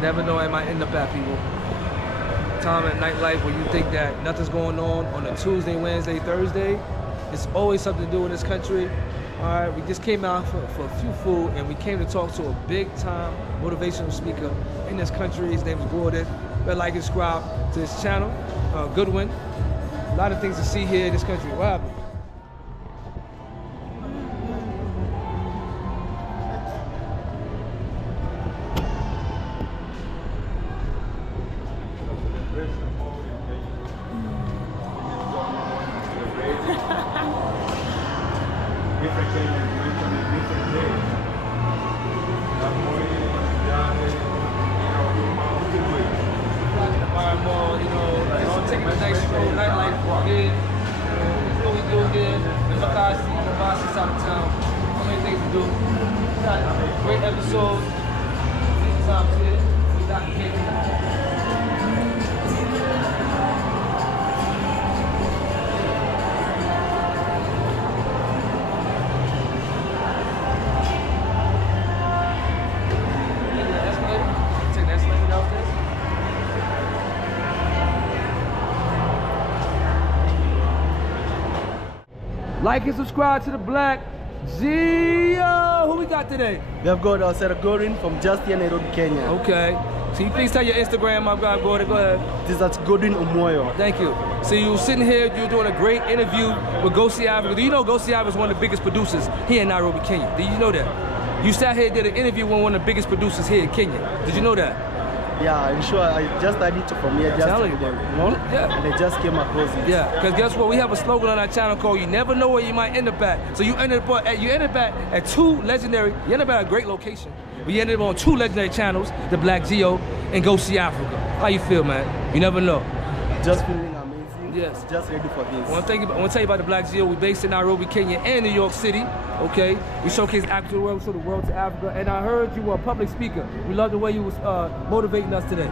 Never know where I might end up at, people. Time at nightlife where you think that nothing's going on a Tuesday, Wednesday, Thursday. It's always something to do in this country. All right, we just came out for a few food, and we came to talk to a big-time motivational speaker in this country. His name is Gordon. Better like and subscribe to his channel, Godwin. A lot of things to see here in this country. What happened? Great episode. Big times here. We got the cake. Take the escalator downstairs. Like and subscribe to the BLACKGEO. Who we got today? We have got Osero Godwin from just here, Nairobi, Kenya. Okay. So you please tell your Instagram, my guy Gordon. Go ahead. This is Godwin Omoyo. Thank you. So you sitting here, you're doing a great interview with Go See Africa. Do you know Go See Africa is one of the biggest producers here in Nairobi, Kenya? Did you know that? You sat here and did an interview with one of the biggest producers here in Kenya. Did you know that? Yeah, I'm sure. I just heard it from here, just telling you, them, yeah. And I just came across it. Yeah, because guess what? We have a slogan on our channel called "You Never Know Where You Might End Up At." So you ended up at two legendary. You ended up at a great location. We ended up on two legendary channels, the BLACKGEO and Go See Africa. How you feel, man? You never know. Just feeling amazing. Yes. Just ready for this. I want to tell you about the BLACKGEO. We're based in Nairobi, Kenya, and New York City. Okay, we showcase Africa to the world, we show the world to Africa. And I heard you were a public speaker. We love the way you was motivating us today.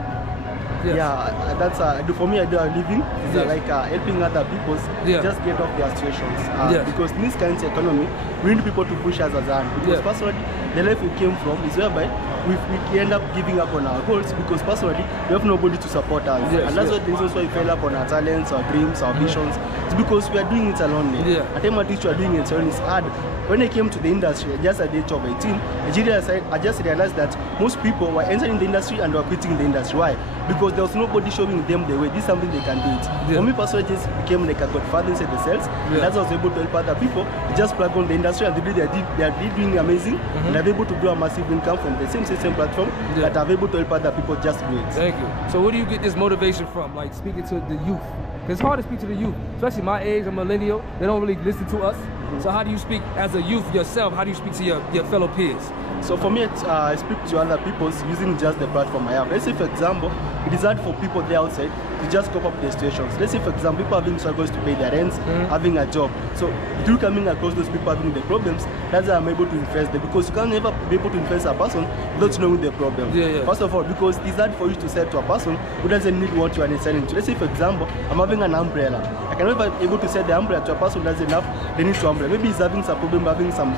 Yes. Yeah, that's for me. I do a living. It's like helping other people just get off their situations. Because in this kind of economy, we need people to push us as a hand. Because personally, the life we came from is whereby we end up giving up on our goals because personally we have nobody to support us. And that's what the reasons why we fail up on our talents, our dreams, our visions. It's because we are doing it alone. At the time at which we are doing it alone, it's hard. When I came to the industry, just at the age of 18, I just realized that most people were entering the industry and were quitting the industry. Why? Because there was nobody showing them the way. This is something they can do it. For me personally, just became like a godfather inside the cells. That's why I was able to help other people just plug on the industry, and they are doing amazing. And they're able to do a massive income from the same platform that are able to help other people just do it. Thank you. So where do you get this motivation from? Like speaking to the youth? It's hard to speak to the youth, especially my age. I'm a millennial. They don't really listen to us. So how do you speak as a youth yourself? How do you speak to your fellow peers? So for me, I speak to other people using just the platform I have. Let's say, for example, it is hard for people there outside to just cope up with the situations. Let's say, for example, people having struggles to pay their rents, having a job. So through coming across those people having the problems, that's how I'm able to influence them. Because you can never be able to influence a person without knowing the problem. First of all, because it's hard for you to sell to a person who doesn't need what you are selling to. Let's say, for example, I'm having an umbrella. I can never be able to sell the umbrella to a person who doesn't have the need to umbrella. Maybe he's having some problem having some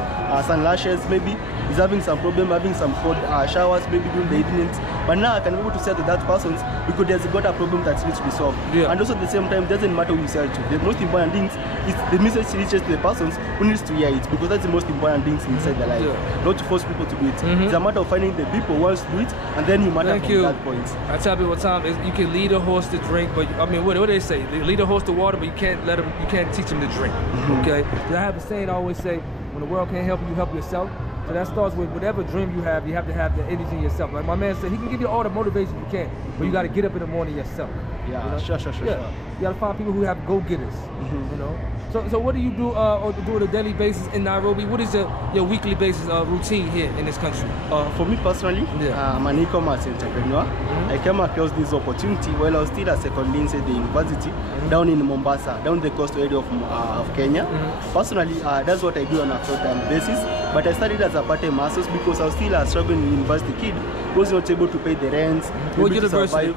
sun lashes. Maybe he's having some problem having some cold showers, maybe during the evenings. But now I can be able to sell to that person because there's got a problem that needs to be solved. And also at the same time, it doesn't matter who you sell to. The most important thing is the message reaches to the persons who needs to hear it, because that's the most important things inside their life. Not to force people to do it. It's a matter of finding the people who wants to do it, and then you matter from that point. I tell people all the time, you can lead a horse to drink, but I mean, what do they say? They lead a horse to water, but you can't teach him to drink. Okay? I have a saying I always say, when the world can't help you, help yourself. So that starts with whatever dream you have to have the energy in yourself. Like my man said, he can give you all the motivation you can, but you got to get up in the morning yourself. Yeah, you know? Sure. You got to find people who have go-getters, you know? So what do you do on a daily basis in Nairobi? What is your weekly basis routine here in this country? For me personally, I'm an e-commerce entrepreneur. I came across this opportunity while I was still a second year inside the university down in Mombasa, down the coast area of Kenya. Personally, that's what I do on a full-time basis. But I started as a part-time master's because I was still a struggling university kid who was not able to pay the rents, What university?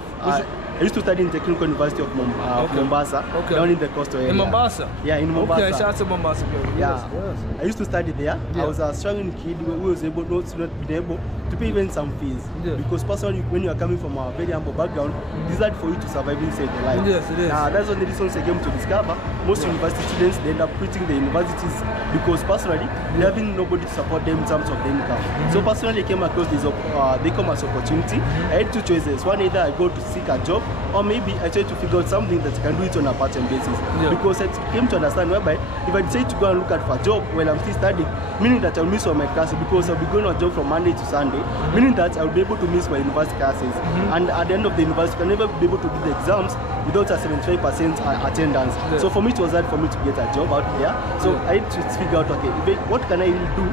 I used to study in Technical University of Mombasa, down in the coastal area. In Mombasa? Yeah, in Mombasa. Okay, shout out to Mombasa. Yeah, yes. I used to study there. I was a struggling kid who was able not be able to pay even some fees. Because personally, when you are coming from a very humble background, it's hard for you to survive inside the life. Yes, it is. That's one of the reasons I came to discover. Most university students, they end up quitting the universities because personally, they're having nobody to support them in terms of the income. So personally, I came across this e-commerce opportunity. I had two choices. One, either I go to seek a job, or maybe I try to figure out something that I can do it on a part-time basis. Because I came to understand whereby if I decide to go and look at for a job while I'm still studying, meaning that I'll miss all my classes because I'll be going on a job from Monday to Sunday, meaning that I'll be able to miss my university classes. And at the end of the university, I can never be able to do the exams without a 75% attendance. So for me, it was hard for me to get a job out there. So I had to figure out, okay, what can I really do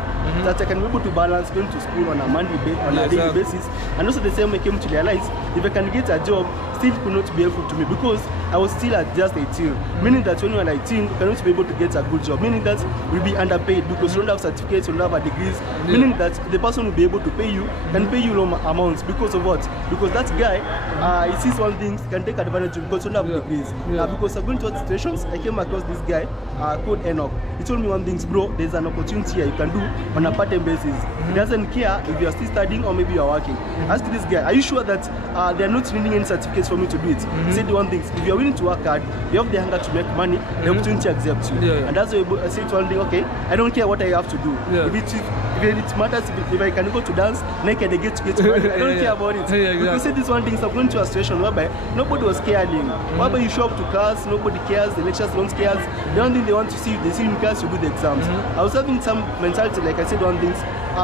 that I can be able to balance going to school on a daily basis. And also the same I came to realize, if I can get a job, still could not be helpful to me because I was still at just 18. Meaning that when you are 19, you cannot be able to get a good job. Meaning that you'll be underpaid because you don't have certificates, you don't have degrees. Meaning that the person will be able to pay you, can pay you low amounts because of what? Because that guy, he sees one thing, can take advantage of because you don't have degrees. Because I'm going to situations, I came across this guy called Enoch. He told me one thing, bro, there's an opportunity here you can do on a part-time basis. He doesn't care if you're still studying or maybe you're working. Ask this guy, are you sure that they're not needing any certificates for me to do it? He said one thing, if you're willing to work hard, you have the hunger to make money, the opportunity accepts you. And that's why I said one thing, okay, I don't care what I have to do. If it matters, if I can go to dance naked, I get to get money, I don't care about it. He said this one thing, so I'm going to a situation whereby nobody was caring. Whereby you show up to class, nobody cares, the lecturers don't care. The only thing they want to see, they see you in class, you do the exams. I was having some mentality, like I said one thing,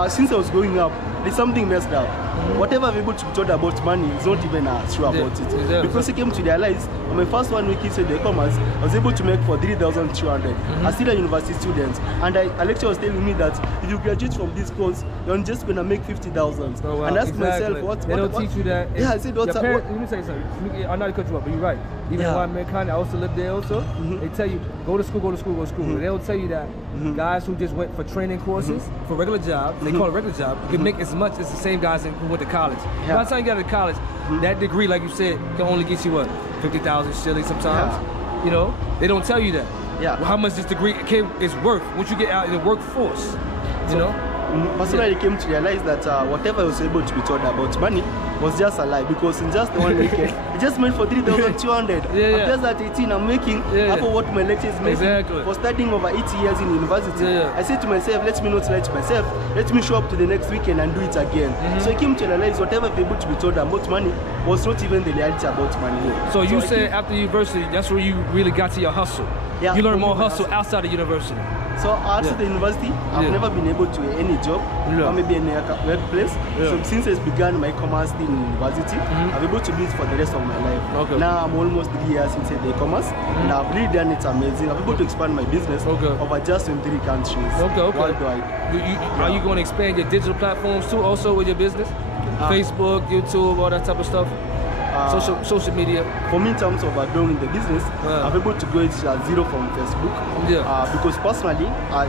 since I was growing up, there's something messed up. Whatever I'm able to be told about money is not even sure about it. Because I came to realize, on my first 1 week inside the e-commerce, I was able to make for 3,200. I'm still a university student. And a lecturer was telling me that if you graduate from this course, you're just going to make 50,000. Oh, wow. And ask myself, what? They don't teach you that. Yeah, I said, what's up? Let me tell you something. I'm not cut you up, but you're right. Even though I'm American, I also live there also. They tell you, go to school, go to school, go to school. They'll tell you that guys who just went for training courses, for regular jobs, they call it regular job, can make as much as the same guys who went to college. By the time you get to college, that degree, like you said, can only get you what, 50,000 shillings sometimes. You know, they don't tell you that. Well, how much this degree is worth once you get out in the workforce. You know. Personally, I came to realize that whatever I was able to be told about money was just a lie, because in just 1 weekend, it just meant for 3,200. I'm just at 18, I'm making half of what my lecturer is making for studying over 80 years in university. I said to myself, let me not lie to myself, let me show up to the next weekend and do it again. So I came to realize whatever I'm able to be told about money was not even the reality about money. So you said after university, that's where you really got to your hustle. You learned more hustle outside of university. So after the university, I've never been able to get any job or maybe any workplace. So since I began my commerce in university, I'm able to do it for the rest of my life. Now I'm almost 3 years inside the commerce, and I've really done it amazing. I'm able to expand my business over just 23 countries worldwide. Are you going to expand your digital platforms too, also with your business? Facebook, YouTube, all that type of stuff? Social media. For me, in terms of growing the business, I'm able to grow it at zero from Facebook. Because personally,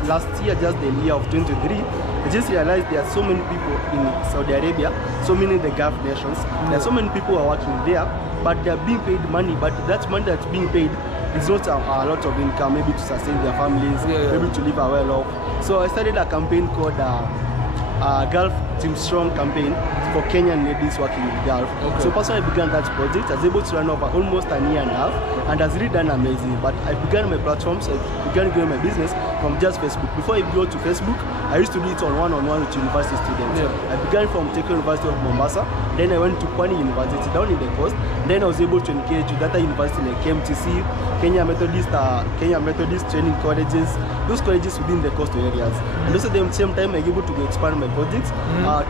last year, just the year of 2023, I just realized there are so many people in Saudi Arabia, so many the Gulf nations. There are so many people who are working there, but they are being paid money. But that money that's being paid is not a lot of income, maybe to sustain their families, maybe to live a well off. So I started a campaign called Gulf Team Strong campaign for Kenyan ladies working in Gulf. So personally, I began that project. I was able to run over almost a year and a half, and has really done amazing. But I began my platforms, I began growing my business from just Facebook. Before I go to Facebook, I used to do it on one-on-one with university students. I began from Technical University of Mombasa, then I went to Pwani University down in the coast. Then I was able to engage with other universities like KMTC, Kenya Methodist training colleges, those colleges within the coastal areas. And also at the same time, I was able to expand my projects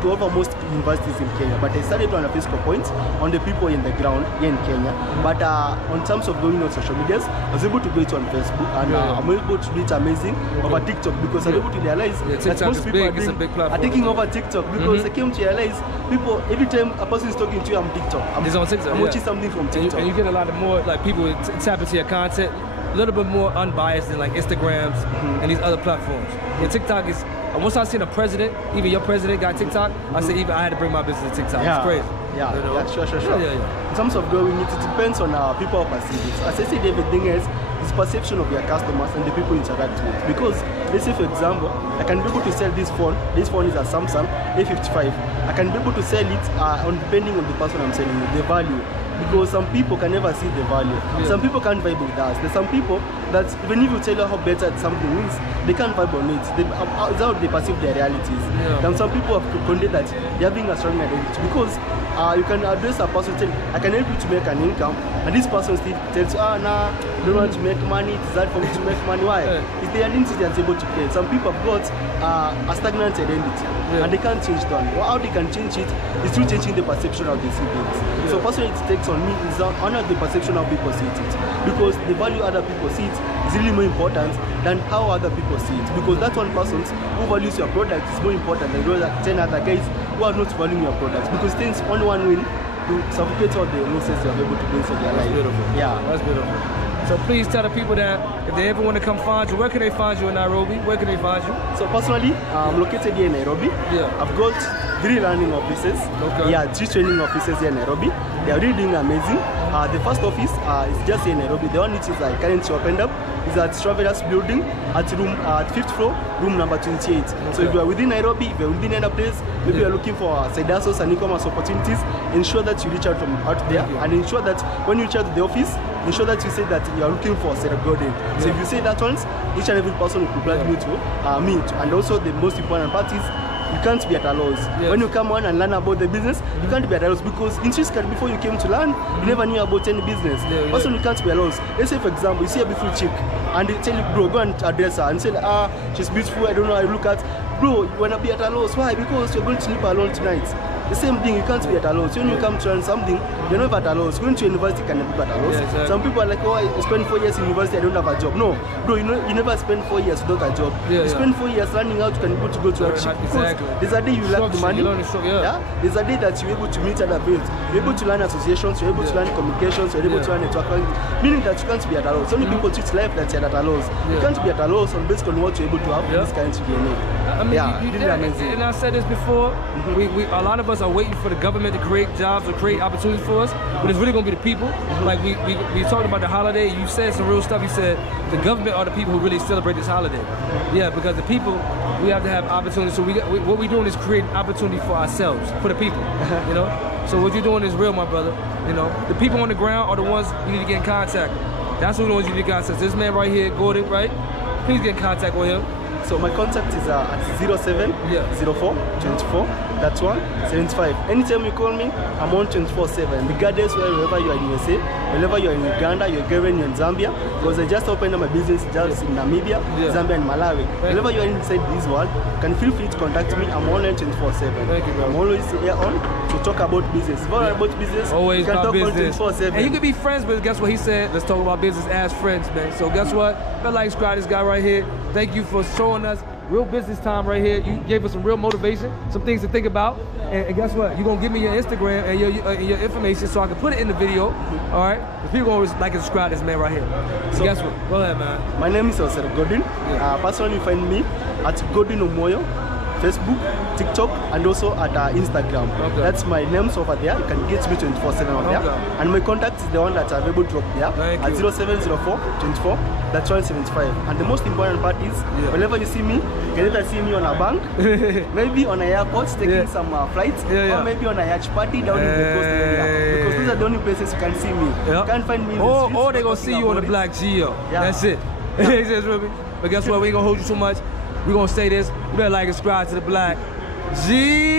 to over most universities in Kenya. But I started on a physical point on the people in the ground here in Kenya. But on terms of going on social medias, I was able to do it on Facebook, and I'm able to do it amazing over TikTok, because I'm able to realize that most people are taking over TikTok, because I came to realize people, every time a person is talking to you, I'm TikTok. I'm watching something from TikTok. And you get a lot of more like people tap into your content a little bit more unbiased than like Instagrams and these other platforms. And TikTok is, once I seen a president, even your president got TikTok, I said even I had to bring my business to TikTok. It's crazy. Yeah, you know? yeah, sure. Yeah. In terms of growing it depends on how people perceive it. As I said, everything else is perception of your customers and the people you interact with. Because let's say, for example, I can be able to sell this phone. This phone is a Samsung A55. I can be able to sell it on depending on the person I'm selling it, the value. Because some people can never see the value. Yeah. Some people can't vibe with us. There's some people that even if you tell you how better something is, they can't vibe on it. It's how they perceive their realities. Yeah. And some people have condemned that they're having a strong identity because you can address a person, tell, I can help you to make an income, and this person still tells you, nah, I don't want to make money, it's hard for me to make money. Why? It's the identity that's able to create. Some people have got a stagnant identity, and they can't change that. How they can change it is through changing the perception of the things. So personally, it takes on me is on the perception how people see it, because the value other people see it is really more important than how other people see it, because that one person who values your product is more important than 10 other guys who are not valuing your products, because things only one win to suffocate all the nonsense you are able to do in their life. Beautiful. Yeah, that's beautiful. So please tell the people that if they ever want to come find you, where can they find you in Nairobi? Where can they find you? So personally, I'm located here in Nairobi. Yeah. I've got 3 learning offices. Okay. Yeah, 3 training offices here in Nairobi. They are really doing amazing. The first office is just here in Nairobi. The one which is currently opened up is at Travelers Building at 5th floor, room number 28. Okay. So if you are within Nairobi, if you are within any place, maybe you are looking for side hustles and e-commerce opportunities, ensure that you reach out from out there, and ensure that when you reach out to the office, ensure that you say that you are looking for Osero Godwin. So if you say that once, each and every person will reply you to me. And also the most important part is you can't be at a loss. When you come on and learn about the business, you can't be at a loss, because intrinsically before you came to learn, you never knew about any business. Also, you can't be at a loss. Let's say, for example, you see a beautiful chick and they tell you, bro, go and address her and say, she's beautiful, I don't know how you look at. Bro, you wanna be at a loss. Why? Because you're going to sleep alone tonight. The same thing, you can't be at a loss. When you come to learn something, you're not at a loss. Going to university can never be at a loss. Exactly. Some people are like, oh, I spent 4 years in university, I don't have a job. No, bro, you never spend 4 years without a job. You spend 4 years learning how to can be able to go to a ship. Exactly. There's a day you lack the money. There's a day that you're able to meet other fields. You're able to learn associations, you're able to learn communications, you're able to learn networking. Meaning that you can't be at a loss. Only people treat life that you're at a loss. You can't be at a loss based on what you're able to have in this kind of DNA. I mean, you did amazing. And I said this before, a lot of us are waiting for the government to create jobs or create opportunities for us, but it's really going to be the people. Like we talked about the holiday, you said some real stuff. You said the government are the people who really celebrate this holiday. Yeah, because the people, we have to have opportunities. So what we're doing is creating opportunity for ourselves, for the people, you know? So what you're doing is real, my brother. You know, the people on the ground are the ones you need to get in contact with. That's who the ones you need to get in contact with. This man right here, Gordon, right? Please get in contact with him. So my contact is at 0704 24. That's 175. Anytime you call me, I'm on 24/7. Regardless wherever you are in USA, wherever you are in Uganda, you're Garen, you're in Zambia. Because I just opened up my business just in Namibia, Zambia, and Malawi. Wherever you are inside this world, you can feel free to contact me. I'm online 24/7. I'm always here on to talk about business. If I about business, always you can talk about business. 24/7. And you can be friends, but guess what he said? Let's talk about business as friends, man. So guess what? I like subscribe this guy right here. Thank you for showing us real business time right here. You gave us some real motivation, some things to think about. And guess what? You're gonna give me your Instagram and your information so I can put it in the video. All right? If people always like and subscribe this man right here. So guess what? Go ahead, man. My name is Osero Godwin. Personally, you find me at Godwin Omoyo, Facebook, TikTok, and also at Instagram. That's my names over there. You can get me 24/7 over there. And my contact is the one that I've able to drop there at 0704 24. That's 175. And the most important part is, whenever you see me, you can either see me on a bank, maybe on an airport taking some flights, or maybe on a yacht party down in the coast area. Because these are the only places you can see me. You can't find me in the streets. Or they're going to see you on the BLACKGEO. That's it. But guess what? We ain't going to hold you too much. We're going to say this. You better like and subscribe to the BLACKGEO.